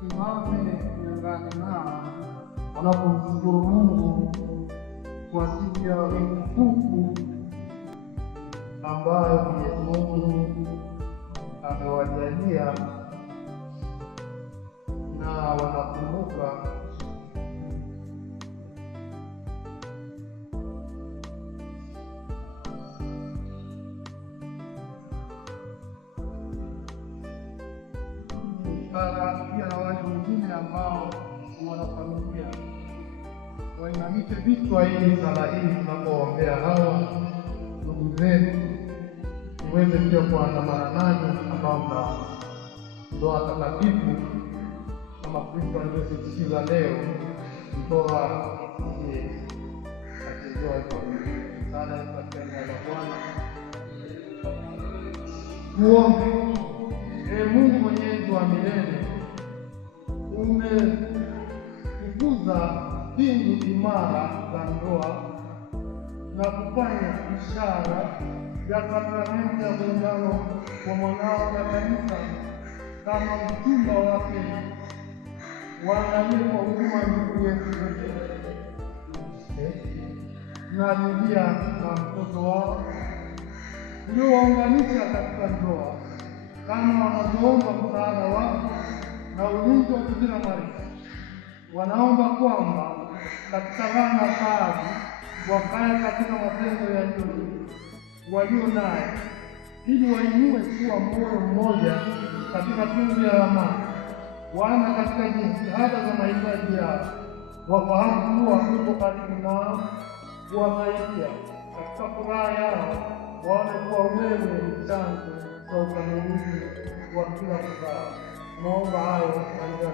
tusimame kiungane nao wanapomshukuru Mungu kwa siku ya utukufu ambayo Mwenyezi Mungu amewajalia, na wanakumbuka pia na wale wengine ambao wanafamilia wainamishe vichwa ili sala hii tunapoombea hawa ndugu zetu tuweze pia kuandamana nanyi ambao mna ndoa takatifu kama Kristo alivyosisitiza leo, ndoa achezewa sana katika jina la Bwana. Tuombe. Ee Mungu Mwenyezi wa milele, umekuza mbingu imara za ndoa na kufanya ishara ya sakramenti ya muungano wa mwanao na kanisa kama mchumba wake. Waangalie kwa huruma ndugu yetu na Lidia na mtoto wao uliowaunganisha katika ndoa, kama wanazoomba msaada wako na ulinzi wa Bikira Maria. Wanaomba kwamba katika raha na faraja wakae katika mapendo ya ndugu walio naye, ili wainue kuwa moyo mmoja katika tunzo ya amani. Wana katika jitihada za mahitaji yao wafahamu kuwa uko karibu nao kuwasaidia katika furaha yao, waone kuwa wewe ni chanzo cha ukamilifu wa kila furaha. Naomba hayo katika